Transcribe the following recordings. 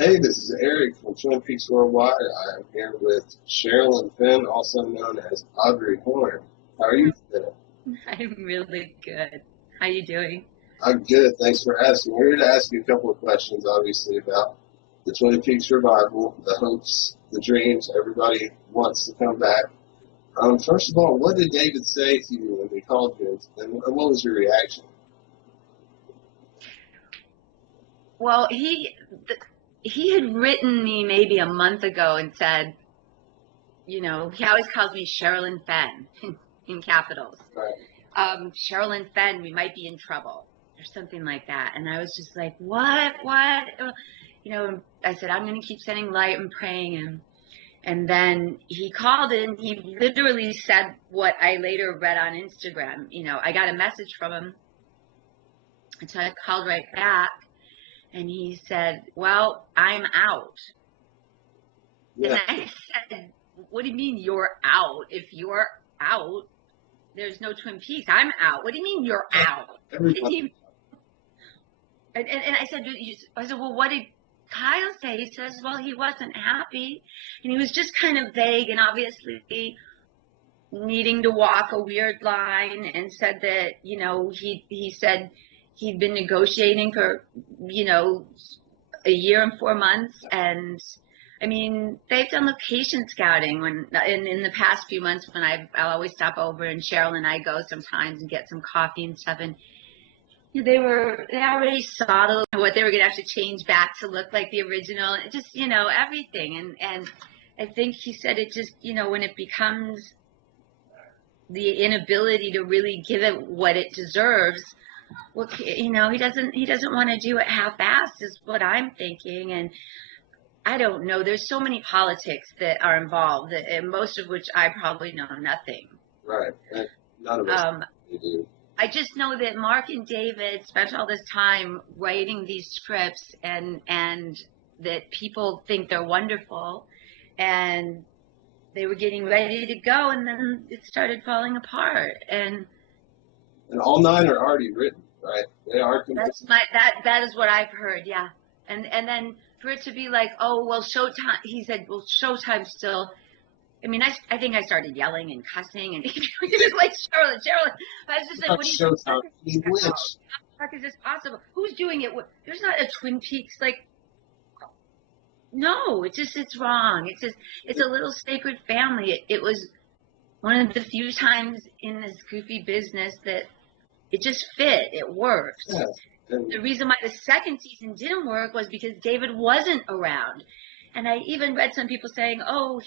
Hey, this is Eric from Twin Peaks Worldwide. I am here with Sherilyn Fenn, also known as Audrey Horn. How are you today? I'm really good. How you doing? I'm good. Thanks for asking. We're here to ask you a couple of questions, obviously, about the Twin Peaks revival, the hopes, the dreams. Everybody wants to come back. First of all, what did David say to you when he called you, and what was your reaction? Well, he had written me maybe a month ago and said, he always calls me Sherilyn Fenn in capitals. Right. Sherilyn Fenn, we might be in trouble or something like that. And I was just like, what? I said, I'm going to keep sending light and praying. And then he called and he literally said what I later read on Instagram. I got a message from him. And so I called right back. And he said, well, I'm out. Yeah. And I said, what do you mean you're out? If you're out, there's no Twin Peaks. I'm out. What do you mean you're out? And I said, well, what did Kyle say? He says, well, he wasn't happy. And he was just kind of vague and obviously needing to walk a weird line, and said that, he said he'd been negotiating for, a year and 4 months. And I mean, they've done location scouting in the past few months when I'll always stop over, and Cheryl and I go sometimes and get some coffee and stuff. And they already saw what they were going to have to change back to look like the original, and just, everything. And I think he said it just, when it becomes the inability to really give it what it deserves, well, he doesn't want to do it half-assed is what I'm thinking. And I don't know. There's so many politics that are involved, and most of which I probably know nothing. Right. None of us do. I just know that Mark and David spent all this time writing these scripts, and that people think they're wonderful, and they were getting ready to go, and then it started falling apart. And all 9 are already written, right? They are. That is what I've heard, yeah. And then for it to be like, oh, well, Showtime, he said, well, Showtime's still, I mean, I think I started yelling and cussing, and he was like, Sherilyn. I was just like, what are you doing? How is this possible? Who's doing it? There's not a Twin Peaks, no, it's wrong. It's a little sacred family. It was one of the few times in this goofy business that it just fit. It worked. Yeah. The reason why the second season didn't work was because David wasn't around. And I even read some people saying, oh,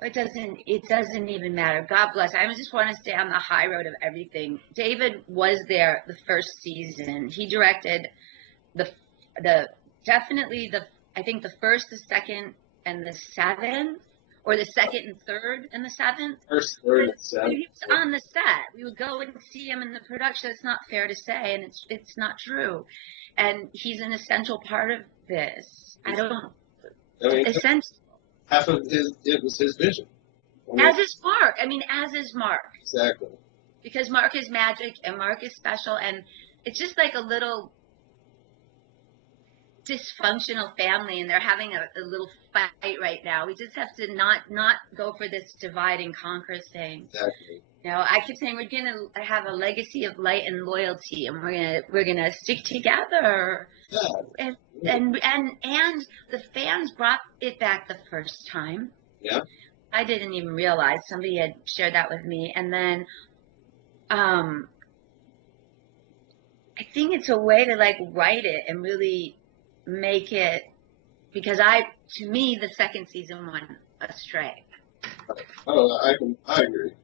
it doesn't even matter. God bless. I just want to stay on the high road of everything. David was there the first season. He directed I think the first, the second, and the seventh, or the second and third and the seventh. First, third, and seventh. He was on the set. We would go and see him in the production. It's not fair to say, and it's not true. And he's an essential part of this. Essential. Half of it was his vision. As is Mark. As is Mark. Exactly. Because Mark is magic, and Mark is special, and it's just like a little dysfunctional family, and they're having a little fight right now. We just have to not go for this divide and conquer thing. Exactly. I keep saying we're gonna have a legacy of light and loyalty, and we're gonna stick together. Yeah. And the fans brought it back the first time. Yeah. I didn't even realize somebody had shared that with me, and then I think it's a way to write it and really make it, because to me the second season went astray. Oh, I agree.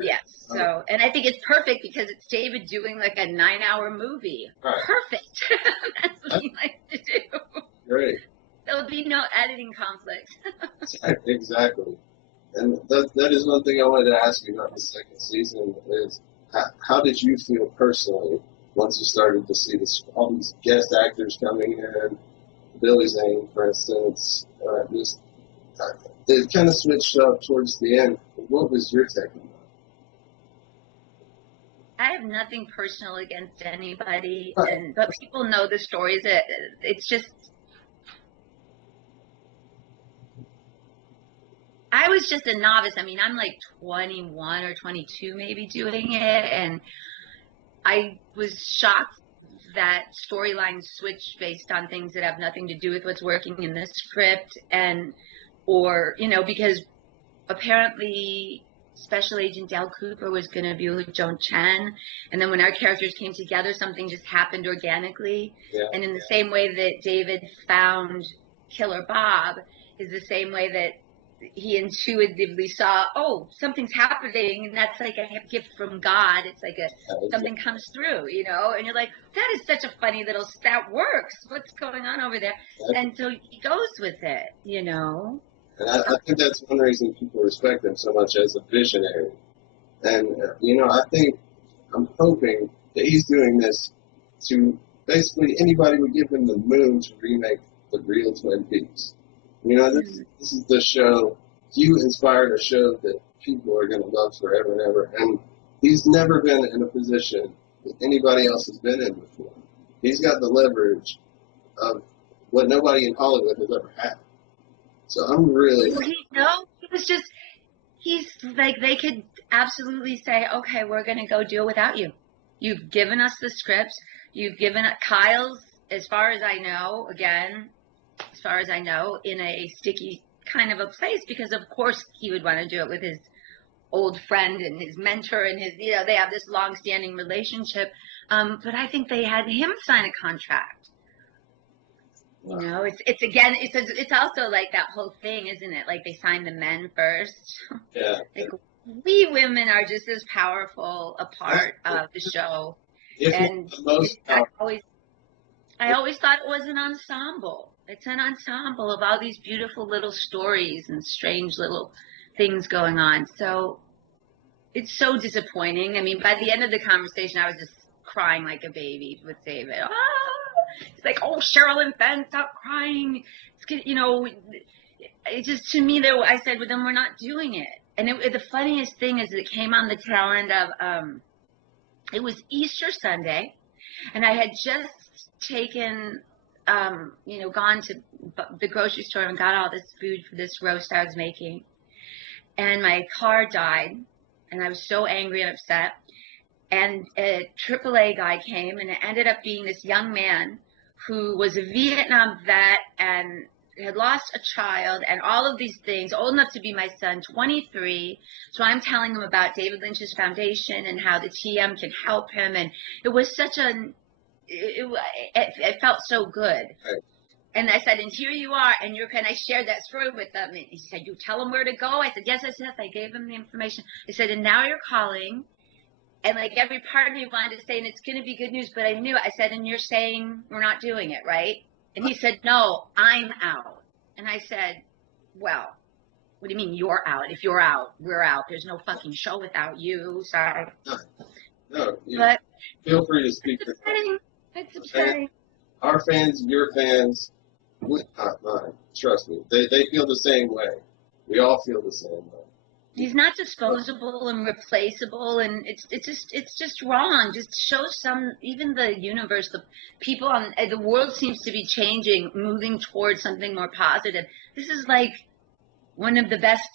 Yes. So, and I think it's perfect because it's David doing a 9-hour movie. Right. Perfect. That's what he likes to do. Great. There'll be no editing conflict. Exactly. And that is one thing I wanted to ask you about the second season is how did you feel personally once you started to see all these guest actors coming in, Billy Zane, for instance, it kind of switched up towards the end. What was your take on that? I have nothing personal against anybody, Right. but people know the stories. It's just, I was just a novice. I mean, I'm like 21 or 22 maybe doing it, and I was shocked that storylines switch based on things that have nothing to do with what's working in the script, and or because apparently Special Agent Dale Cooper was going to be with Joan Chen, and then when our characters came together, something just happened organically. Yeah. And in the same way that David found Killer Bob is the same way that he intuitively saw, oh, something's happening, and that's like a gift from God. It's like something comes through, and you're like, that is such a funny little, that works. What's going on over there? And so he goes with it, And I think that's one reason people respect him so much as a visionary. And, I'm hoping that he's doing this to basically anybody would give him the moon to remake the real Twin Peaks. This is the show. You inspired a show that people are going to love forever and ever. And he's never been in a position that anybody else has been in before. He's got the leverage of what nobody in Hollywood has ever had. So I'm really... he's like, they could absolutely say, okay, we're going to go do it without you. You've given us the scripts. You've given Kyle's, as far as I know, in a sticky kind of a place, because of course he would want to do it with his old friend and his mentor and his, they have this long-standing relationship. But I think they had him sign a contract. Wow. It's also like that whole thing, isn't it? Like they sign the men first. Yeah. Like we women are just as powerful a part of the show. And I always thought it was an ensemble. It's an ensemble of all these beautiful little stories and strange little things going on. So it's so disappointing. I mean, by the end of the conversation, I was just crying like a baby with David. It's like, oh, Sherilyn Fenn, stop crying. It's good, it just, to me, I said, well, then we're not doing it. And the funniest thing is it came on the tail end of, it was Easter Sunday, and I had just taken, gone to the grocery store and got all this food for this roast I was making. And my car died, and I was so angry and upset. And a AAA guy came, and it ended up being this young man who was a Vietnam vet and had lost a child and all of these things, old enough to be my son, 23. So I'm telling him about David Lynch's foundation and how the TM can help him. And it was such it felt so good. Right. And I said, and here you are, and I shared that story with them. And he said, you tell him where to go? I said, yes. I gave him the information. I said, and now you're calling. And like every part of me wanted to say, and it's going to be good news, but I knew it. I said, and you're saying we're not doing it, right? And he said, no, I'm out. And I said, well, what do you mean you're out? If you're out, we're out. There's no fucking show without you. Sorry. No, but feel free to speak. It's upsetting. Our fans, your fans, not mine. Trust me. They feel the same way. We all feel the same way. He's not disposable and replaceable, and it's just wrong. Just show even the universe, the people the world seems to be changing, moving towards something more positive. This is like one of the best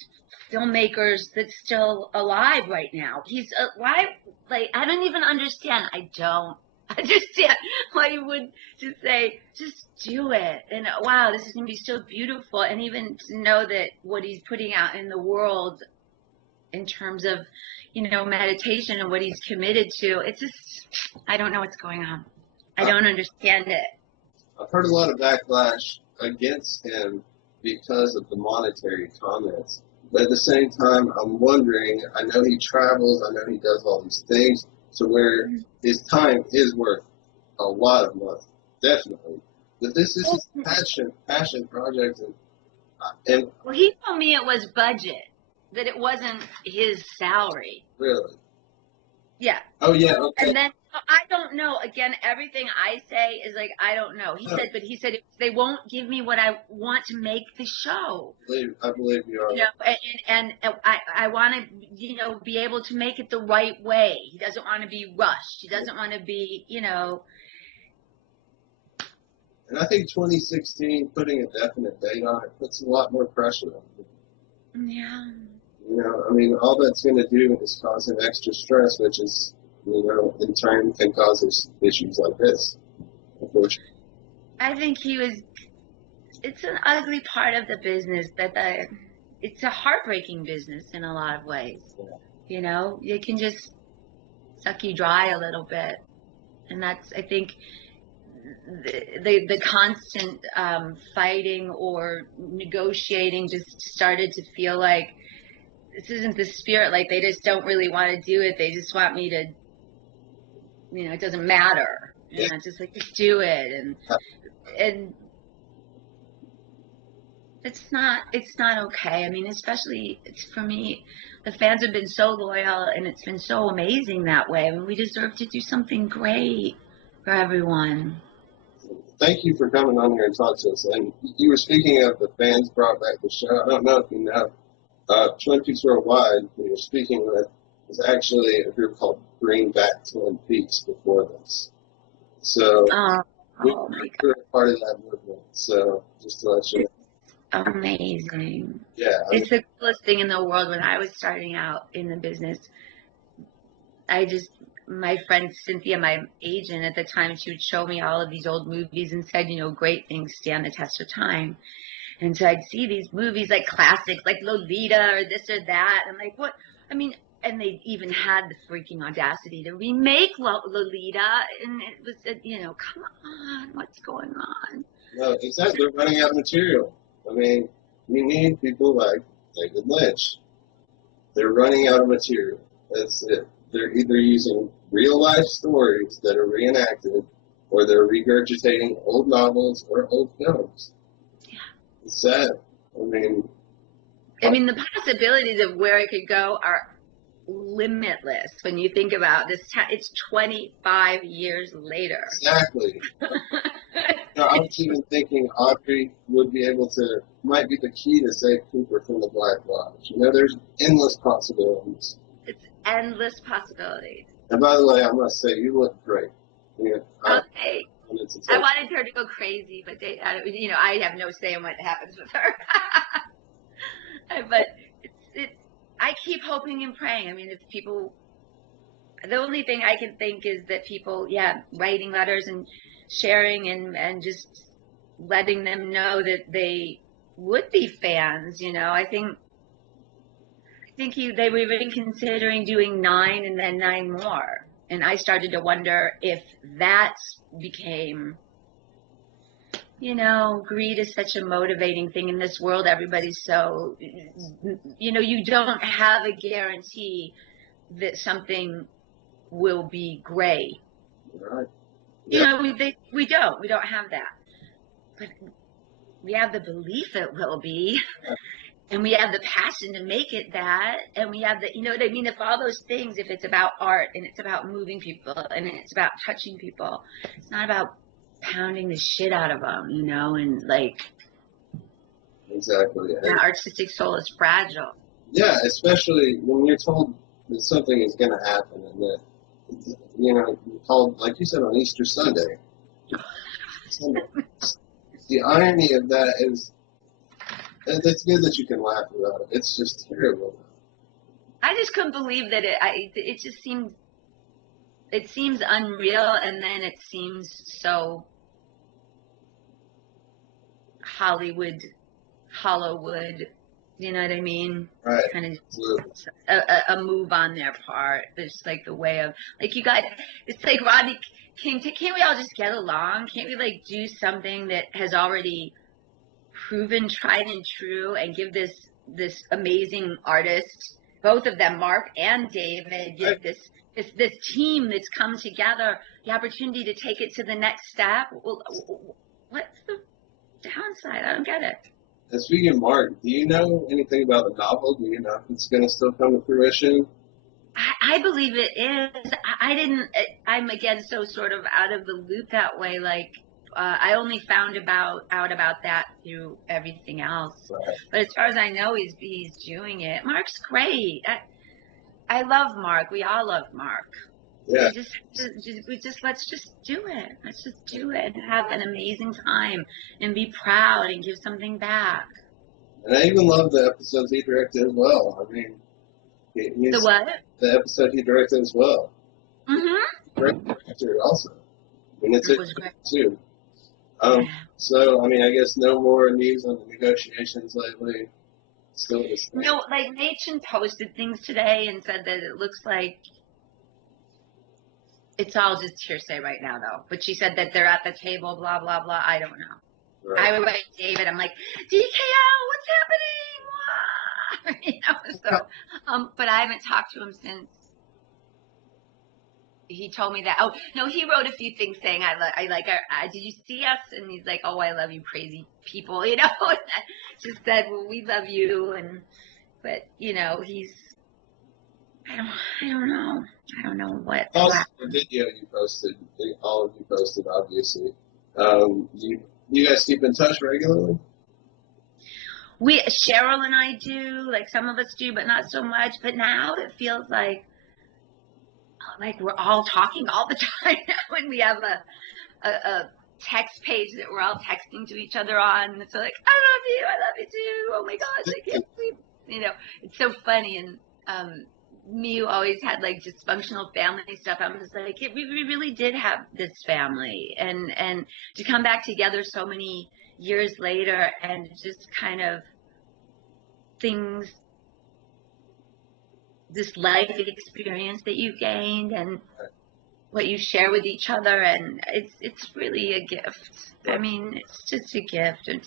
filmmakers that's still alive right now. He's alive. Like, I don't even understand. I don't understand why you would just say, just do it. And wow, this is going to be so beautiful. And even to know that what he's putting out in the world in terms of, meditation and what he's committed to, it's just, I don't know what's going on. I don't understand it. I've heard a lot of backlash against him because of the monetary comments. But at the same time, I'm wondering, I know he travels, I know he does all these things, so where his time is worth a lot of money, definitely. But this is his passion project. And well, he told me it was budget. That it wasn't his salary. Really? Yeah. Oh, yeah, okay. And then, I don't know. Again, everything I say is like, I don't know. He said, they won't give me what I want to make the show. I believe you are. And I want to, be able to make it the right way. He doesn't want to be rushed. He doesn't want to be, And I think 2016, putting a definite date on it, puts a lot more pressure on him. Yeah. You know, I mean, all that's going to do is cause him extra stress, which is, you know, in turn can cause issues like this, unfortunately. I think it's an ugly part of the business it's a heartbreaking business in a lot of ways. You know, it can just suck you dry a little bit. And that's, I think, the constant fighting or negotiating just started to feel like this isn't the spirit. Like they just don't really want to do it. They just want me to, you know, it doesn't matter. And I just like, just do it. And it's not okay. I mean, especially for me, the fans have been so loyal and it's been so amazing that way. I mean, we deserve to do something great for everyone. Thank you for coming on here and talking to us. And you were speaking of the fans brought back the show. I don't know if you know, Twin Peaks Worldwide, who you're speaking with, is actually a group called Bring Back Twin Peaks before this. So we were part of that movement. So just to let you know. Amazing. Yeah. It's the coolest thing in the world. When I was starting out in the business, my friend Cynthia, my agent at the time, she would show me all of these old movies and said, you know, great things stand the test of time. And so I'd see these movies like classics, like Lolita or this or that. And like, what? I mean, and they even had the freaking audacity to remake Lolita. And it was, you know, come on, what's going on? No, exactly. They're running out of material. I mean, you need people like David Lynch. They're running out of material. That's it. They're either using real life stories that are reenacted, or they're regurgitating old novels or old films. Yeah. It's sad. I mean, the possibilities of where it could go are limitless when you think about this. It's 25 years later. Exactly. I was even thinking Audrey might be the key to save Cooper from the Black Lodge. You know, there's endless possibilities. It's endless possibilities. And by the way, I must say, you look great. Okay. I wanted her to go crazy, but you know, I have no say in what happens with her. But I keep hoping and praying. I mean, the only thing I can think is that people, writing letters and sharing and just letting them know that they would be fans. You know, I think they were even considering doing 9 and then 9 more. And I started to wonder if that became, you know, greed is such a motivating thing in this world. Everybody's so, you know, you don't have a guarantee that something will be great. Right. You know, we don't have that. But we have the belief it will be. And we have the passion to make it that, and we have you know what I mean? If all those things, if it's about art, and it's about moving people, and it's about touching people, it's not about pounding the shit out of them, you know, and like... Exactly. The artistic soul is fragile. Yeah, especially when you're told that something is going to happen, and that, you know, called, like you said, on Easter Sunday. The irony of that is, it's good that you can laugh about it. It's just terrible. I just couldn't believe that it just seemed, it seems unreal, and then it seems so Hollywood, you know what I mean? Right. Kind of a move on their part. There's like the way of, like, you got, it's like Rodney King, can't we all just get along? Can't we like do something that has already proven tried and true, and give this amazing artist, both of them, Mark and David, give this team that's come together the opportunity to take it to the next step? Well, what's the downside? I don't get it. And speaking of Mark, do you know anything about the novel? Do you know if it's going to still come to fruition? I believe it is. I'm again so sort of out of the loop that way. Like, I only found out about that through everything else. Right. But as far as I know, he's doing it. Mark's great. I love Mark. We all love Mark. Yeah. Let's just do it. Let's just do it and have an amazing time and be proud and give something back. And I even love the episodes he directed as well. I mean, The what? The episode he directed as well. Mm-hmm. Great director also. I mean, it's It was great. too. Yeah. So, I mean, I guess no more news on the negotiations lately. Still the same. No, like Machen posted things today and said that it looks like it's all just hearsay right now, though. But she said that they're at the table, blah, blah, blah. I don't know. Right. I would write David. I'm like, DKL, what's happening? You know, so, but I haven't talked to him since he told me that. Oh, no, he wrote a few things saying, I like our, did you see us? And he's like, oh, I love you crazy people, you know? And I just said, well, we love you. But, you know, I don't know what. Also, the video you posted, all of you posted, obviously. You guys keep in touch regularly? Cheryl and I do, like some of us do, but not so much. But now it feels like we're all talking all the time now, and we have a text page that we're all texting to each other on. So like, I love you too. Oh my gosh, I can't believe, you know, it's so funny. And me, who always had like dysfunctional family stuff, I'm just like, we really did have this family, and to come back together so many years later, and just kind of things, this life experience that you gained and what you share with each other, and it's really a gift. I mean, it's just a gift. And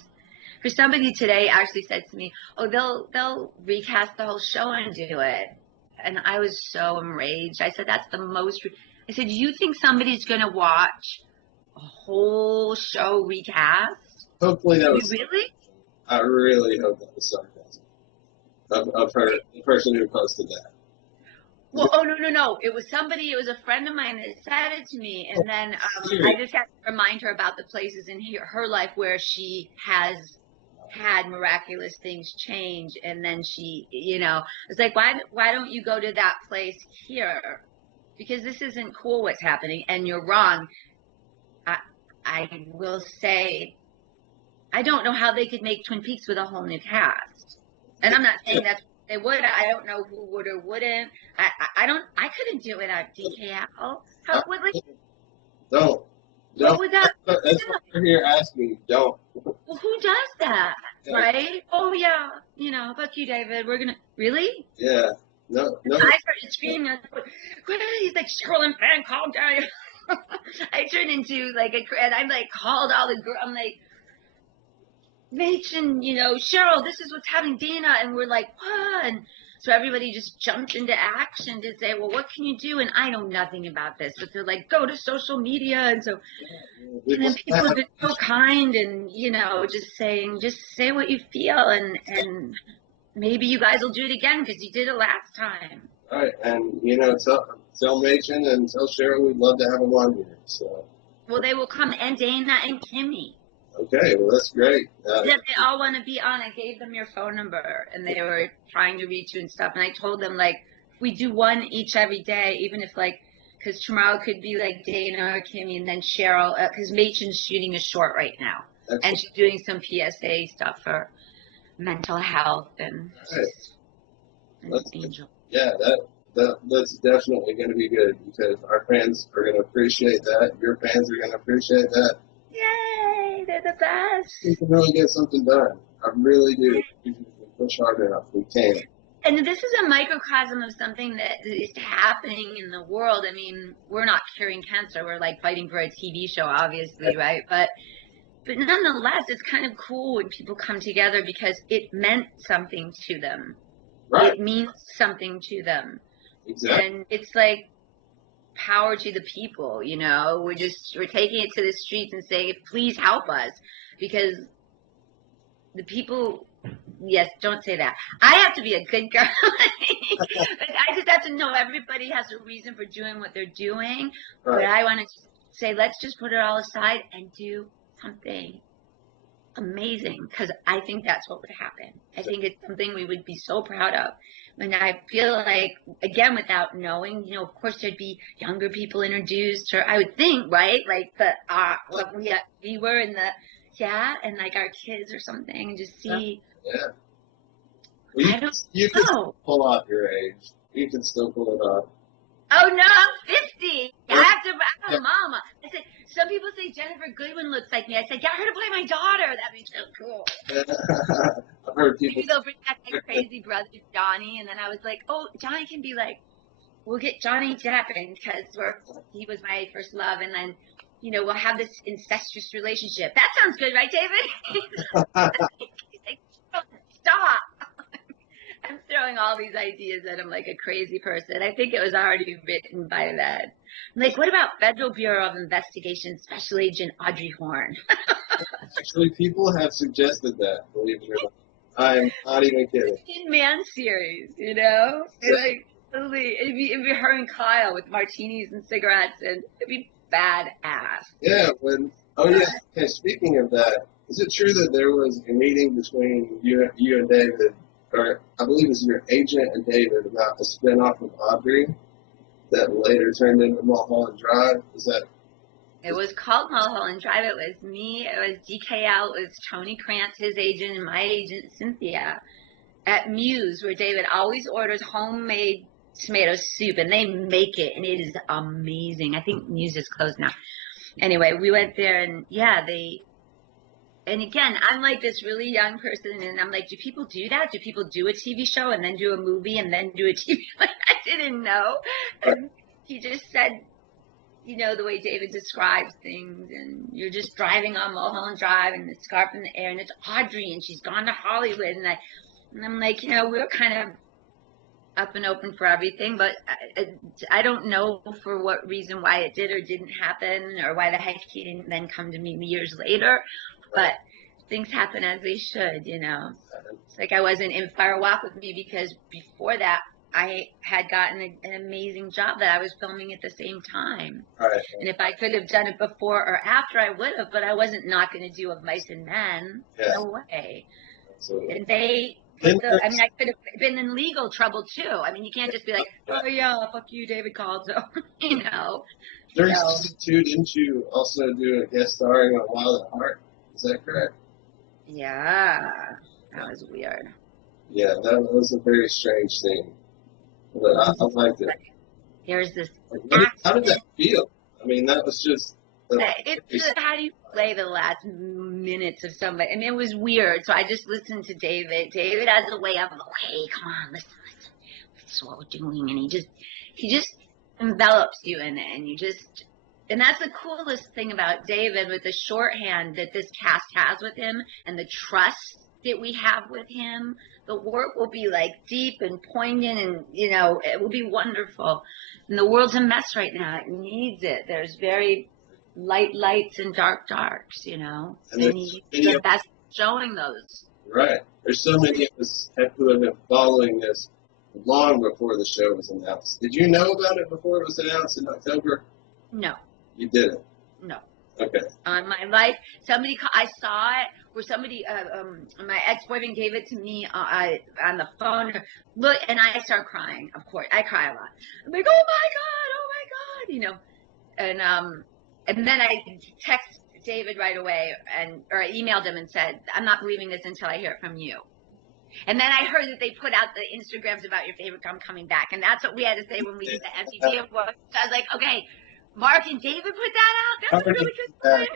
for somebody today actually said to me, oh, they'll recast the whole show and do it. And I was so enraged. I said, that's the most, I said, do you think somebody's going to watch a whole show recast? Hopefully that was. Really? I really hope that was sarcasm of her, the person who posted that. Well, oh, no. It was a friend of mine that said it to me. And then I just had to remind her about the places in her life where she has had miraculous things change. And then she, you know, it's like, why don't you go to that place here? Because this isn't cool what's happening. And you're wrong. I will say, I don't know how they could make Twin Peaks with a whole new cast. And I'm not saying that's what they would. I don't know who would or wouldn't. I couldn't do it at DKL. How would like? Don't. What would that? That's what you're here asking. Don't. Well, who does that, right? Oh yeah, you know, fuck you, David. We're gonna really? Yeah. No. I started screaming. He's like, Sherilyn Fenn, calm down. I turned into like and I like called all the girls. I'm like, Machen, you know, Cheryl, this is what's happening, Dana. And we're like, what? And so everybody just jumped into action to say, well, what can you do? And I know nothing about this, but they're like, go to social media. And so and then people have been so kind and, you know, just say what you feel. And maybe you guys will do it again because you did it last time. All right. And, you know, tell Machen and tell Cheryl we'd love to have them on here. So. Well, they will come, and Dana and Kimmy. Okay, well, that's great. They all want to be on. I gave them your phone number, and they were trying to reach you and stuff. And I told them, like, if we do one each every day, even if, like, because tomorrow could be, like, Dana or Kimmy, and then Cheryl, because Machen's shooting a short right now. Excellent. And she's doing some PSA stuff for mental health and Angel. Yeah, that's definitely going to be good because our fans are going to appreciate that. Your fans are going to appreciate that. Yay, they're the best. We can really get something done. I really do. If we push hard enough, we can. And this is a microcosm of something that is happening in the world. I mean, we're not curing cancer. We're like fighting for a TV show, obviously, right? But nonetheless, it's kind of cool when people come together because it meant something to them. Right. It means something to them. Exactly. And it's like power to the people, you know. We're taking it to the streets and saying, please help us, because the people. Yes, don't say that. I have to be a good girl. I just have to know everybody has a reason for doing what they're doing. Right. But I want to say, let's just put it all aside and do something amazing, because I think that's what would happen. I think it's something we would be so proud of. And I feel like, again, without knowing, you know, of course there'd be younger people introduced, or I would think, right? Like we were in the, and like our kids or something, and just see. Yeah. Well, I don't you can know. pull off your age. You can still pull it off. Oh no, I'm 50. Or- I'm a mama. I said, some people say Jennifer Goodwin looks like me. I said, get her to play my daughter. That'd be so cool. I've heard people. Maybe they'll bring back my crazy brother Johnny, and then I was like, oh, Johnny can be like, we'll get Johnny Depp because he was my first love, and then, you know, we'll have this incestuous relationship. That sounds good, right, David? He's like, stop. I'm throwing all these ideas at him like a crazy person. I think it was already written by then. I'm like, what about Federal Bureau of Investigation Special Agent Audrey Horn? Actually, people have suggested that, believe it or not. I'm not even kidding. Tin Man series, you know? Like, totally, it'd be her and Kyle with martinis and cigarettes, and it'd be badass. Yeah, okay, speaking of that, is it true that there was a meeting between you and David, or I believe it was your agent and David, about a spinoff of Audrey that later turned into Mulholland Drive? Is that? It was called Mulholland Drive. It was me. It was DKL. It was Tony Krantz, his agent, and my agent, Cynthia, at Muse, where David always orders homemade tomato soup, and they make it, and it is amazing. I think Muse is closed now. Anyway, we went there, and yeah, and again, I'm like this really young person, and I'm like, do people do that? Do people do a TV show and then do a movie and then do a TV? Like, I didn't know. And he just said, you know, the way David describes things, and you're just driving on Mulholland Drive and the scarf in the air, and it's Audrey, and she's gone to Hollywood, and I'm like, you know, we're kind of up and open for everything, but I don't know for what reason why it did or didn't happen, or why the heck he didn't then come to meet me years later, but things happen as they should, you know. It's like I wasn't in Fire Walk with Me because before that, I had gotten an amazing job that I was filming at the same time. Right. And if I could have done it before or after, I would have, but I wasn't not going to do a Mice and Men. Yeah. No way. Absolutely. And I could have been in legal trouble too. I mean, you can't just be like, oh yeah, fuck you, David called, so, you know. During season 2, didn't you also do a guest starring on Wild at Heart? Is that correct? Yeah, that was weird. Yeah, that was a very strange thing. But I liked it. There's this. How did that feel? I mean, that was just. How do you play the last minutes of somebody? I mean, it was weird. So I just listened to David. David has a way of, hey, come on, listen. This is what we're doing. And he just envelops you in it. And that's the coolest thing about David, with the shorthand that this cast has with him and the trust that we have with him. The work will be like deep and poignant, and, you know, it will be wonderful. And the world's a mess right now. It needs it. There's very lights and darks, you know. And he's the best showing those. Right. There's so many of us who have been following this long before the show was announced. Did you know about it before it was announced in October? No. You didn't? No. Okay. On my life, I saw it where somebody, my ex-boyfriend gave it to me on the phone. Look, and I start crying. Of course, I cry a lot. I'm like, oh my god, you know. And then I text David right away, or I emailed him and said, I'm not believing this until I hear it from you. And then I heard that they put out the Instagrams about your favorite gum coming back, and that's what we had to say when we did the MTV Awards. So I was like, okay. Mark and David put that out? That's a really good one.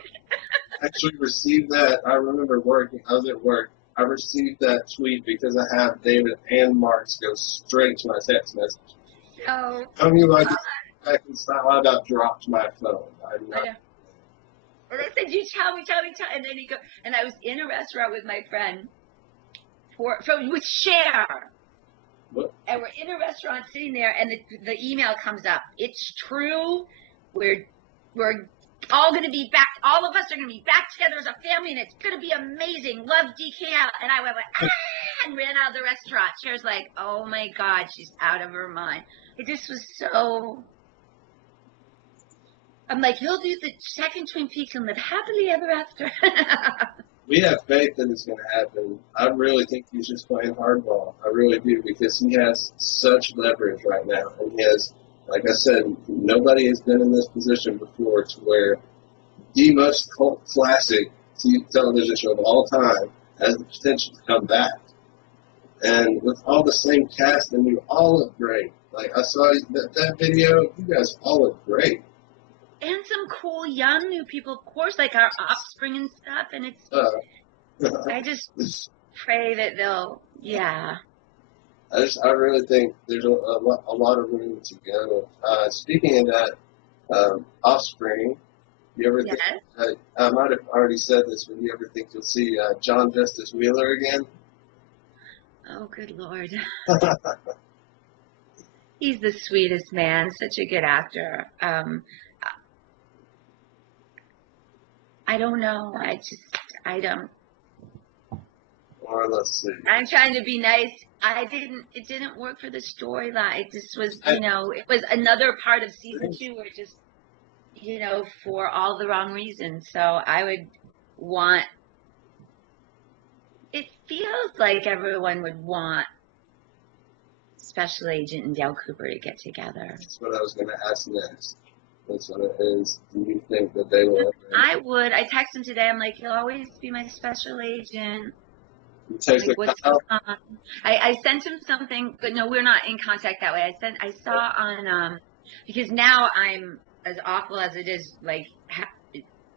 I actually received that. I remember working. I was at work. I received that tweet because I have David and Mark's go straight to my text message. Oh. I mean, like, I about dropped my phone. And I said, you tell me. And then he goes, and I was in a restaurant with my friend with Cher. What? And we're in a restaurant sitting there, and the email comes up. It's true. We're all going to be back. All of us are going to be back together as a family, and it's going to be amazing. Love DKL. And I went like, and ran out of the restaurant. Cher's like, oh my God, she's out of her mind. It just was so. I'm like, he'll do the second Twin Peaks and live happily ever after. We have faith that it's going to happen. I really think he's just playing hardball. I really do, because he has such leverage right now. And he has, like I said, nobody has been in this position before, to where the most cult classic television show of all time has the potential to come back. and with all the same cast, and you all look great. Like I saw that video, you guys all look great. And some cool young new people, of course, like our offspring and stuff. And it's, I just pray that they'll, yeah. I really think there's a lot of room to go. Speaking of that, offspring, you ever think, I might have already said this, but you ever think you'll see John Justice Wheeler again? Oh, good Lord. He's the sweetest man, such a good actor. I don't know. I don't. Or let's see. I'm trying to be nice. It didn't work for the storyline. It just was, it was another part of season 2 where it just, for all the wrong reasons. So I would want, it feels like everyone would want Special Agent and Dale Cooper to get together. That's what I was going to ask next. That's what it is. Do you think that they will? I would. I texted him today. I'm like, he'll always be my special agent. You text like, what's going on? I sent him something, but no, we're not in contact that way. I saw on, because now I'm as awful as it is, like,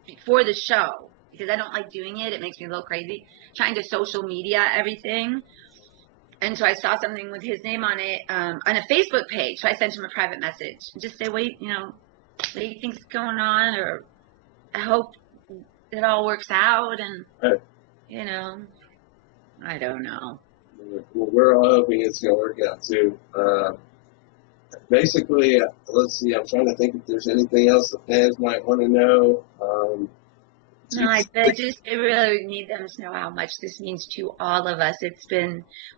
before the show, because I don't like doing it. It makes me a little crazy, trying to social media everything. And so I saw something with his name on it, on a Facebook page. So I sent him a private message and just say, wait, what do you think's going on? Or I hope it all works out. And, I don't know. Well, we're all hoping it's going to work out, too. Basically, let's see, I'm trying to think if there's anything else the fans might want to know. No, I really need them to know how much this means to all of us.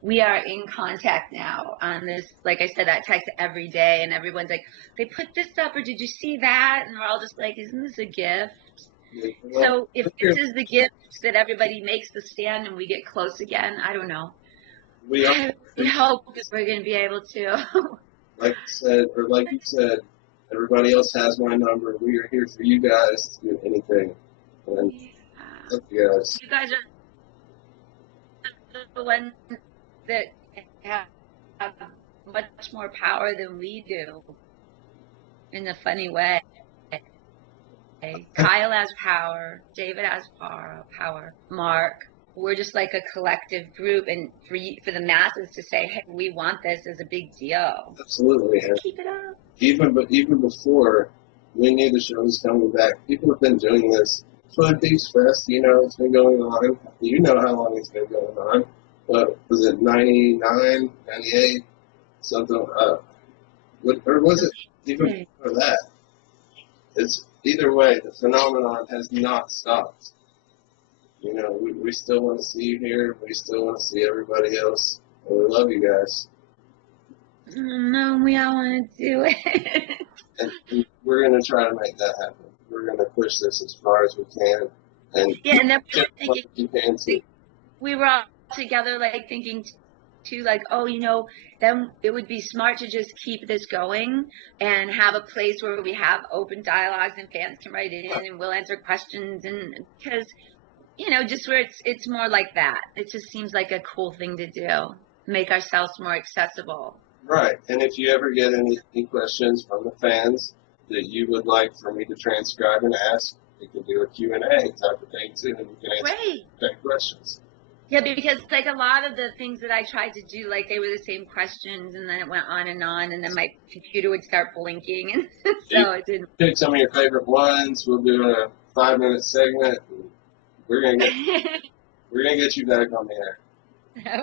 We are in contact now on this. Like I said, I text every day, and everyone's like, they put this up, or did you see that? And we're all just like, isn't this a gift? Yeah, well, so if this is the gift that everybody makes the stand and we get close again, I don't know. We hope we're going to be able to. Like you said, everybody else has my number. We are here for you guys to do anything. And love you guys. You guys are the ones that have much more power than we do, in a funny way. Kyle has power. David has power. Mark. We're just like a collective group, and for the masses to say, "Hey, we want this," is a big deal. Absolutely. Keep it up. Even before we knew the show was coming back, people have been doing this. Twin Peaks Fest, it's been going on. You know how long it's been going on. What was it, 99, 98, something? Or was it even before that? It's either way. The phenomenon has not stopped. We still want to see you here. We still want to see everybody else. And we love you guys. No, we all want to do it. And we're going to try to make that happen. We're going to push this as far as we can. And and then we were all together, like, thinking, too, like, then it would be smart to just keep this going and have a place where we have open dialogues and fans can write in and we'll answer questions. And because, just where it's more like that. It just seems like a cool thing to do. Make ourselves more accessible. Right. And if you ever get any questions from the fans that you would like for me to transcribe and ask, we can do a Q&A type of thing, too, and we can answer questions. Yeah, because, like, a lot of the things that I tried to do, like, they were the same questions, and then it went on, and then my computer would start blinking, and so it didn't. Pick some of your favorite ones. We'll do a 5-minute segment. And we're gonna get you back on the air.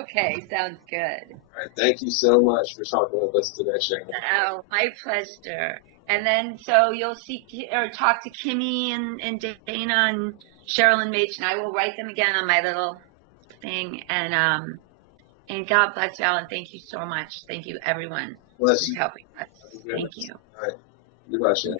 Okay, sounds good. All right, thank you so much for talking with us today, Sherilyn. Oh, my pleasure. And then, so you'll see or talk to Kimmy and Dana and Sherilyn Mage, and I will write them again on my little thing. And God bless y'all, and thank you so much. Thank you, everyone, for helping us. Thank you. All right. Goodbye, Sherilyn.